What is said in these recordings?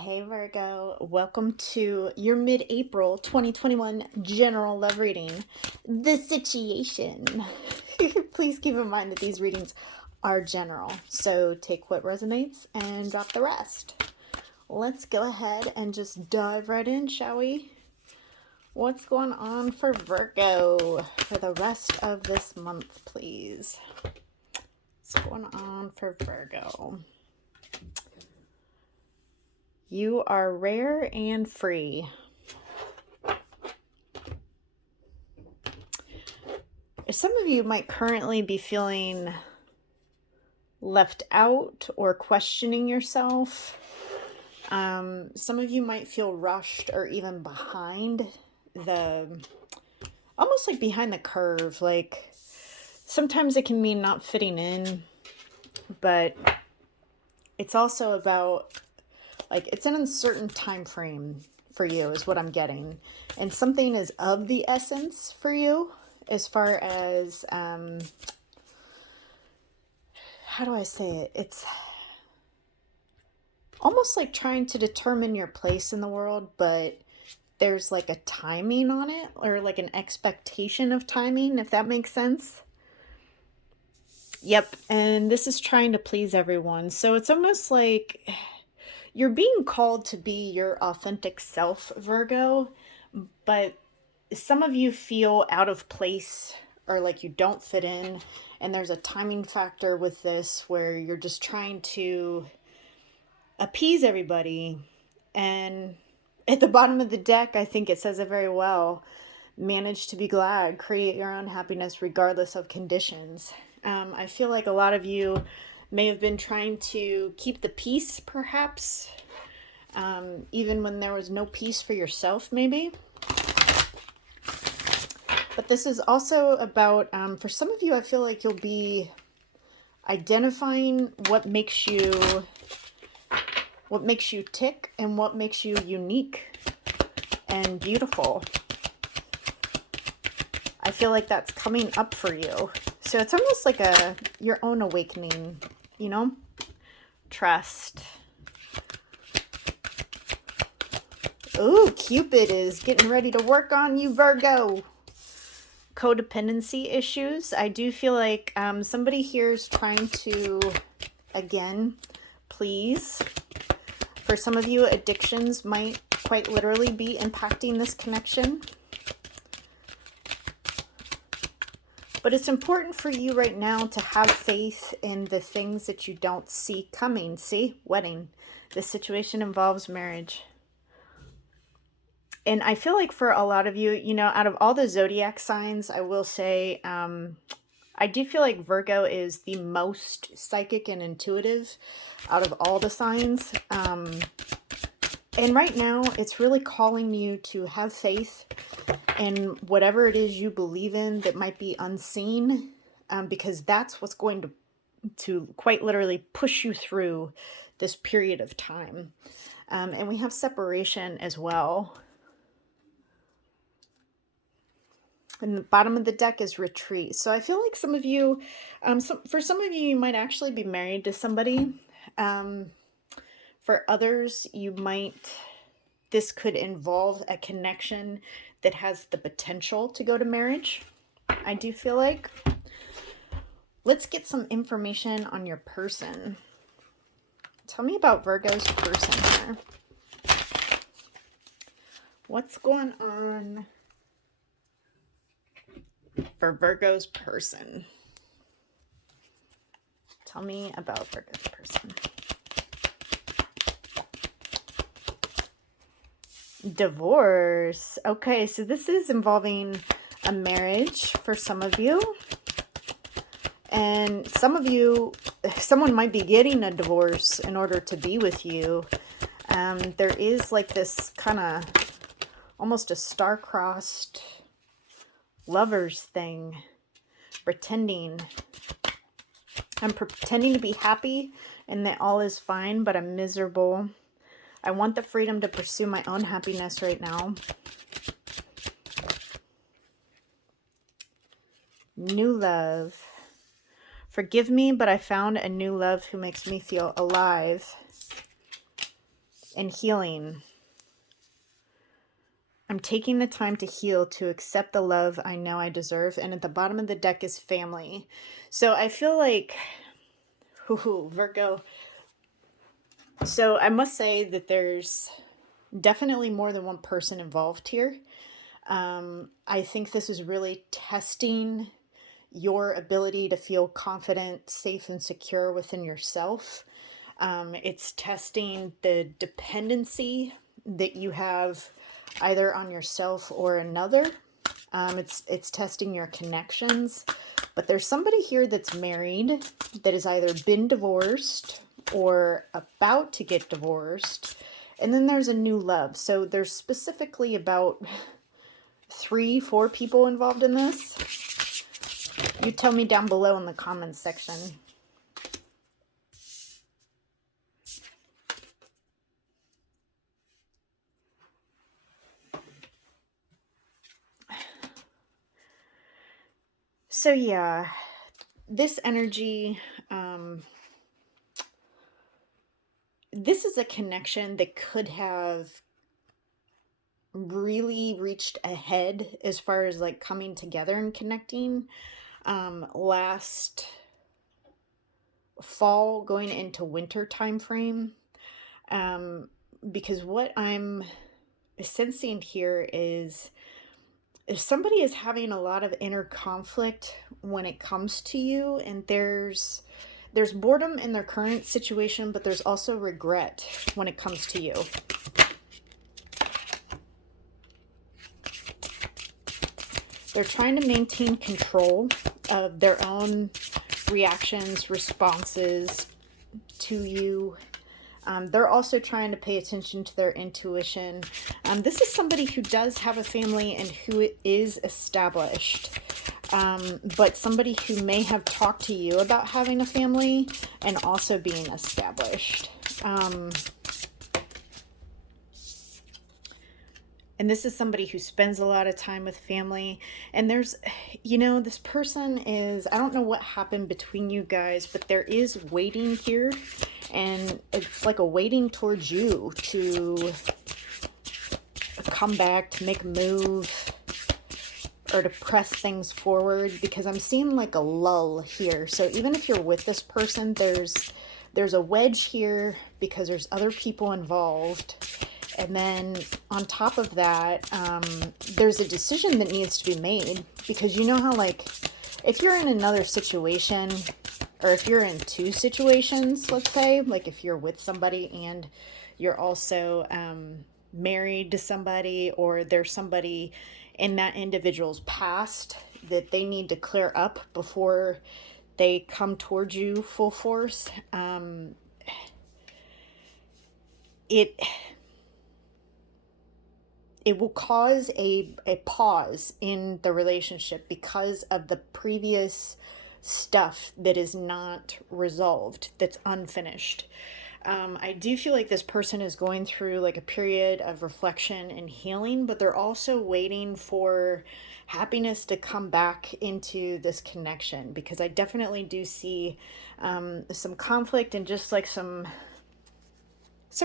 Hey Virgo, welcome to your mid-April 2021 general love reading, The Situation. Please keep in mind that these readings are general, so take what resonates and drop the rest. Let's go ahead and just dive right in, shall we? What's going on for Virgo for the rest of this month, please? What's going on for Virgo? You are rare and free. Some of you might currently be feeling left out or questioning yourself. Some of you might feel rushed or even behind almost like behind the curve. Like sometimes it can mean not fitting in, but it's also about like it's an uncertain time frame for you is what I'm getting. And something is of the essence for you as far as, how do I say it? It's almost like trying to determine your place in the world, but there's like a timing on it or like an expectation of timing, if that makes sense. Yep. And this is trying to please everyone. So it's almost like you're being called to be your authentic self, Virgo, but some of you feel out of place or like you don't fit in. And there's a timing factor with this where you're just trying to appease everybody. And at the bottom of the deck, I think it says it very well. Manage to be glad, create your own happiness regardless of conditions. I feel like a lot of you may have been trying to keep the peace, perhaps, even when there was no peace for yourself, maybe. But this is also about, for some of you, I feel like you'll be identifying what makes you tick and what makes you unique and beautiful. I feel like that's coming up for you. So it's almost like your own awakening, you know? Trust. Ooh, Cupid is getting ready to work on you, Virgo. Codependency issues. I do feel like somebody here is trying to, again, please. For some of you, addictions might quite literally be impacting this connection. But it's important for you right now to have faith in the things that you don't see coming. See? Wedding. This situation involves marriage. And I feel like for a lot of you, you know, out of all the zodiac signs, I will say, I do feel like Virgo is the most psychic and intuitive out of all the signs. And right now, it's really calling you to have faith in whatever it is you believe in that might be unseen, because that's what's going to quite literally push you through this period of time. And we have separation as well. And the bottom of the deck is retreat. So I feel like some of you, for some of you, you might actually be married to somebody. For others, this could involve a connection that has the potential to go to marriage. I do feel like. Let's get some information on your person. Tell me about Virgo's person here. What's going on for Virgo's person? Tell me about Virgo's person. Divorce. Okay, so this is involving a marriage for some of you. And some of you, someone might be getting a divorce in order to be with you. There is like this kind of almost a star-crossed lovers thing. Pretending. I'm pretending to be happy and that all is fine, but I'm miserable. I want the freedom to pursue my own happiness right now. New love. Forgive me, but I found a new love who makes me feel alive. And healing. I'm taking the time to heal, to accept the love I know I deserve. And at the bottom of the deck is family. So I feel like, ooh, Virgo. So I must say that there's definitely more than one person involved here. I think this is really testing your ability to feel confident, safe, and secure within yourself. It's testing the dependency that you have either on yourself or another. It's testing your connections. But there's somebody here that's married that has either been divorced or about to get divorced. And then there's a new love. So there's specifically about 3-4 people involved in this. You tell me down below in the comments section. So yeah, this energy, this is a connection that could have really reached ahead as far as like coming together and connecting last fall going into winter time frame. Because what I'm sensing here is if somebody is having a lot of inner conflict when it comes to you, and there's boredom in their current situation, but there's also regret when it comes to you. They're trying to maintain control of their own reactions, responses to you. They're also trying to pay attention to their intuition. This is somebody who does have a family and who is established. But somebody who may have talked to you about having a family and also being established. And this is somebody who spends a lot of time with family. And there's, this person is, I don't know what happened between you guys, but there is waiting here. And it's like a waiting towards you to come back, to make a move, or to press things forward. Because I'm seeing like a lull here. So even if you're with this person, there's a wedge here because there's other people involved. And then on top of that, there's a decision that needs to be made, because you know how like if you're in another situation, or if you're in two situations, let's say, like if you're with somebody and you're also married to somebody, or there's somebody in that individual's past that they need to clear up before they come towards you full force, it will cause a pause in the relationship because of the previous stuff that is not resolved, that's unfinished. I do feel like this person is going through like a period of reflection and healing, but they're also waiting for happiness to come back into this connection, because I definitely do see some conflict and just like some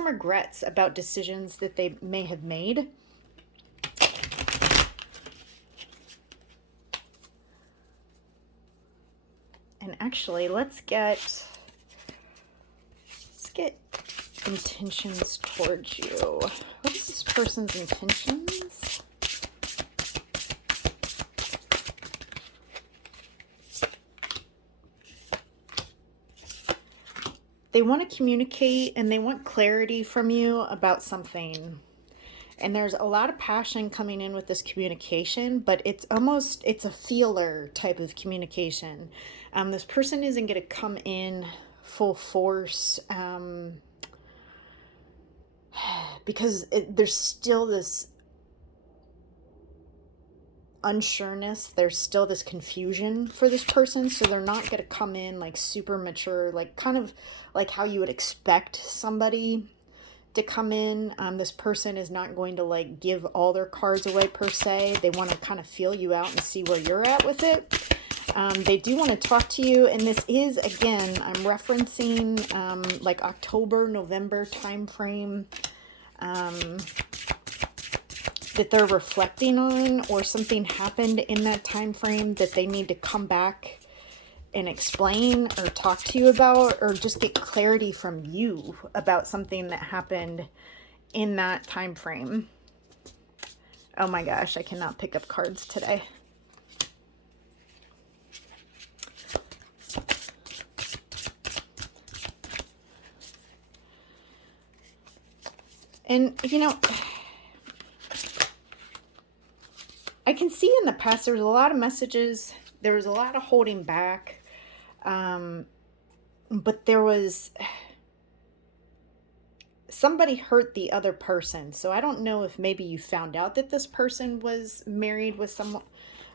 regrets about decisions that they may have made. And actually, let's get intentions towards you. What is this person's intentions? They want to communicate and they want clarity from you about something. And there's a lot of passion coming in with this communication, but it's a feeler type of communication. This person isn't going to come in full force because there's still this unsureness. There's still this confusion for this person. So they're not going to come in like super mature, like kind of like how you would expect somebody to come in. This person is not going to like give all their cards away per se. They want to kind of feel you out and see where you're at with it. They do want to talk to you, and this is, again, I'm referencing like October, November time frame. that they're reflecting on, or something happened in that time frame that they need to come back and explain or talk to you about, or just get clarity from you about something that happened in that time frame. Oh my gosh, I cannot pick up cards today. And, you know, I can see in the past there was a lot of messages. There was a lot of holding back. But there was... somebody hurt the other person. So I don't know if maybe you found out that this person was married with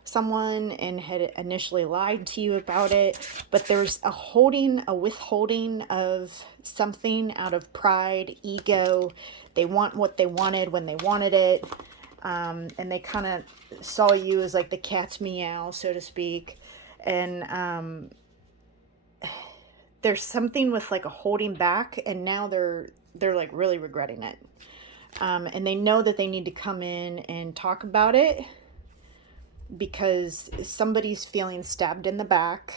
someone and had initially lied to you about it, but there's a withholding of something out of pride, ego. They want what they wanted when they wanted it, and they kind of saw you as like the cat's meow, so to speak. And there's something with like a holding back, and now they're like really regretting it. And they know that they need to come in and talk about it because somebody's feeling stabbed in the back.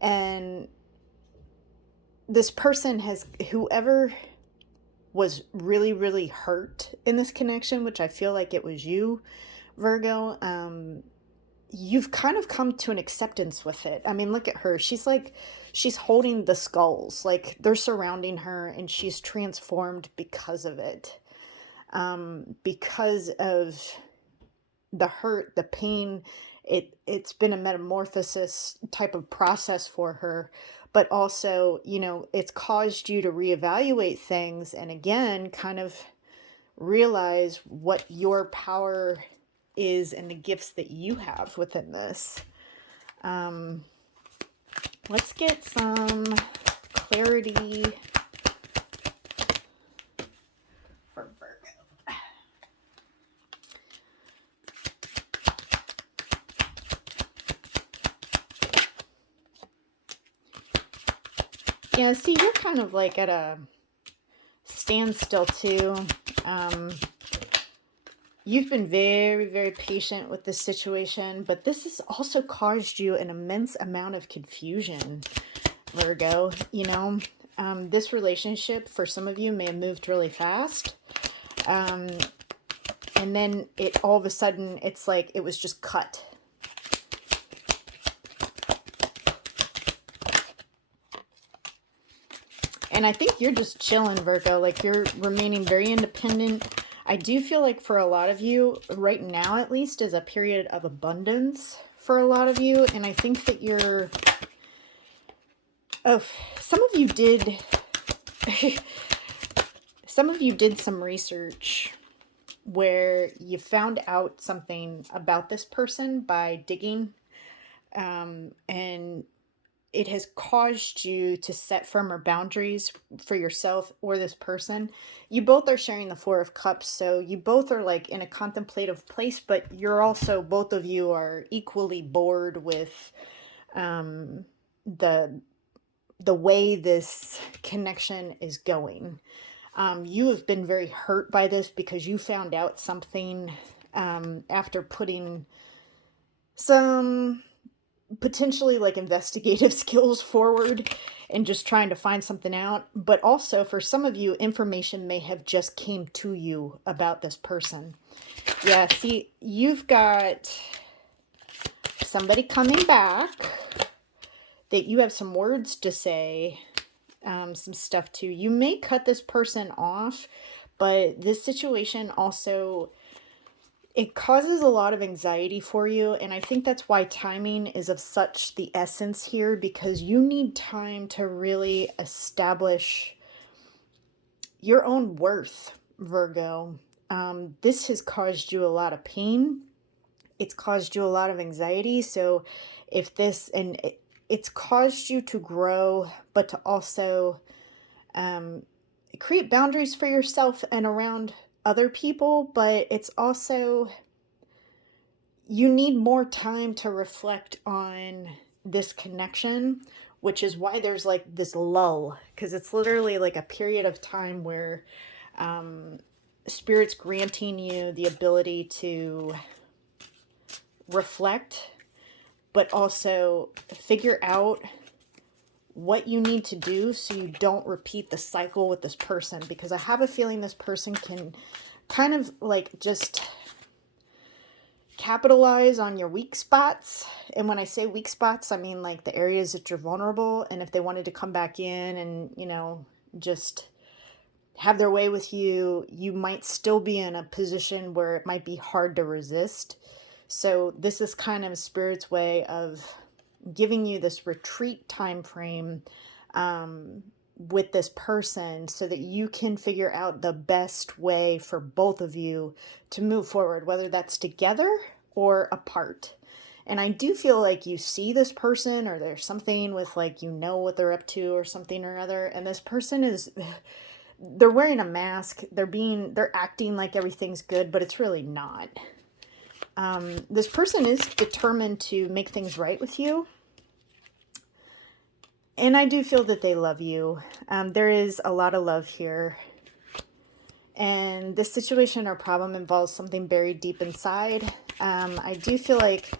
And this person whoever was really, really hurt in this connection, which I feel like it was you, Virgo, you've kind of come to an acceptance with it. I mean, look at her. She's holding the skulls. Like, they're surrounding her, and she's transformed because of it. Because of the hurt, the pain. It's been a metamorphosis type of process for her. But also, you know, it's caused you to reevaluate things and again, kind of realize what your power is and the gifts that you have within this. Let's get some clarity for Virgo. Yeah, see, you're kind of like at a standstill too. You've been very, very patient with this situation, but this has also caused you an immense amount of confusion, Virgo. You know, this relationship for some of you may have moved really fast. And then all of a sudden, it's like it was just cut. And I think you're just chilling, Virgo. Like, you're remaining very independent. I do feel like for a lot of you, right now at least, is a period of abundance for a lot of you. And I think that some of you did some research where you found out something about this person by digging, and it has caused you to set firmer boundaries for yourself or this person. You both are sharing the Four of Cups, so you both are like in a contemplative place, but you're also, both of you are equally bored with the way this connection is going. You have been very hurt by this because you found out something after putting some potentially like investigative skills forward and just trying to find something out. But also for some of you, information may have just came to you about this person. Yeah, see, you've got somebody coming back that you have some words to say, some stuff to. You may cut this person off, but this situation also, it causes a lot of anxiety for you. And I think that's why timing is of such the essence here, because you need time to really establish your own worth, Virgo. This has caused you a lot of pain. It's caused you a lot of anxiety. So if this, and it's caused you to grow, but to also create boundaries for yourself and around other people. But it's also, you need more time to reflect on this connection, which is why there's like this lull, because it's literally like a period of time where Spirit's granting you the ability to reflect, but also figure out what you need to do so you don't repeat the cycle with this person, because I have a feeling this person can kind of like just capitalize on your weak spots. And when I say weak spots, I mean like the areas that you're vulnerable, and if they wanted to come back in and, you know, just have their way with you, you might still be in a position where it might be hard to resist. So this is kind of Spirit's way of giving you this retreat time frame with this person so that you can figure out the best way for both of you to move forward, whether that's together or apart. And I do feel like you see this person, or there's something with like, you know, what they're up to or something or other. And this person is, they're wearing a mask. They're acting like everything's good, but it's really not. This person is determined to make things right with you. And I do feel that they love you. There is a lot of love here. And this situation or problem involves something buried deep inside. I do feel like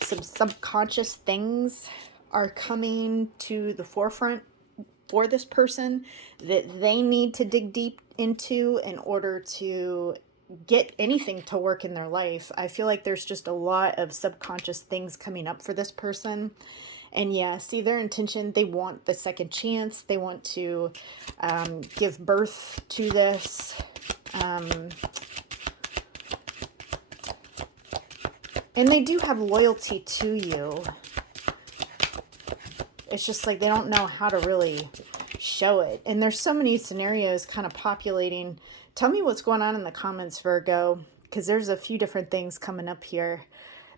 some subconscious things are coming to the forefront for this person that they need to dig deep into in order to get anything to work in their life. I feel like there's just a lot of subconscious things coming up for this person. And yeah, see their intention. They want the second chance. They want to give birth to this. And they do have loyalty to you. It's just like they don't know how to really show it. And there's so many scenarios kind of populating. Tell me what's going on in the comments, Virgo, because there's a few different things coming up here.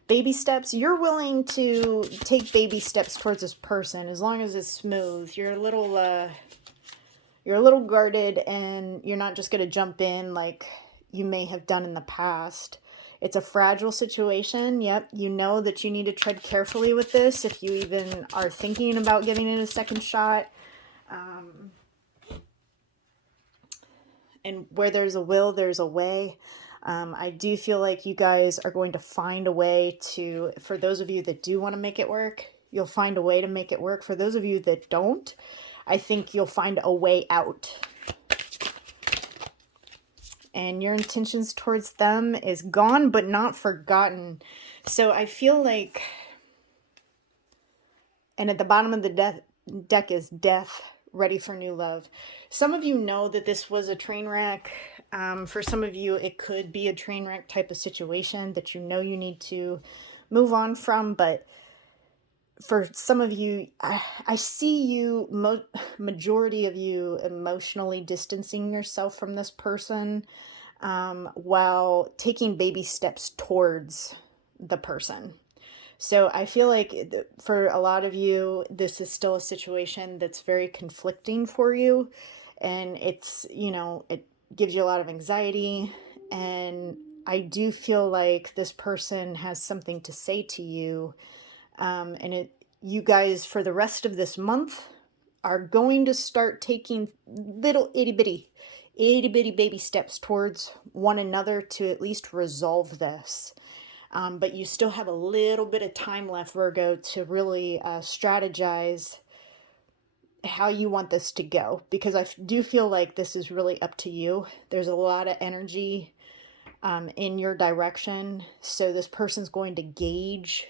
Baby steps. You're willing to take baby steps towards this person as long as it's smooth. You're a little guarded, and you're not just going to jump in like you may have done in the past. It's a fragile situation. Yep, you know that you need to tread carefully with this if you even are thinking about giving it a second shot. And where there's a will, there's a way. I do feel like you guys are going to find a way to, for those of you that do want to make it work, you'll find a way to make it work. For those of you that don't, I think you'll find a way out. And your intentions towards them is gone, but not forgotten. So I feel like, and at the bottom of the deck is death, ready for new love. Some of you know that this was a train wreck. For some of you, it could be a train wreck type of situation that you know you need to move on from. But for some of you, I see you, majority of you, emotionally distancing yourself from this person while taking baby steps towards the person. So I feel like for a lot of you, this is still a situation that's very conflicting for you. And it's, you know, it gives you a lot of anxiety. And I do feel like this person has something to say to you. You guys, for the rest of this month, are going to start taking little itty bitty baby steps towards one another to at least resolve this. But you still have a little bit of time left, Virgo, to really strategize how you want this to go, because I do feel like this is really up to you. There's a lot of energy in your direction. So this person's going to gauge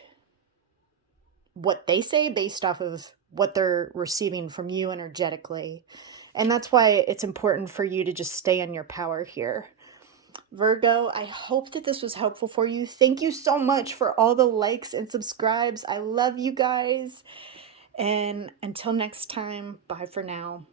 what they say based off of what they're receiving from you energetically. And that's why it's important for you to just stay in your power here. Virgo, I hope that this was helpful for you. Thank you so much for all the likes and subscribes. I love you guys. And until next time, bye for now.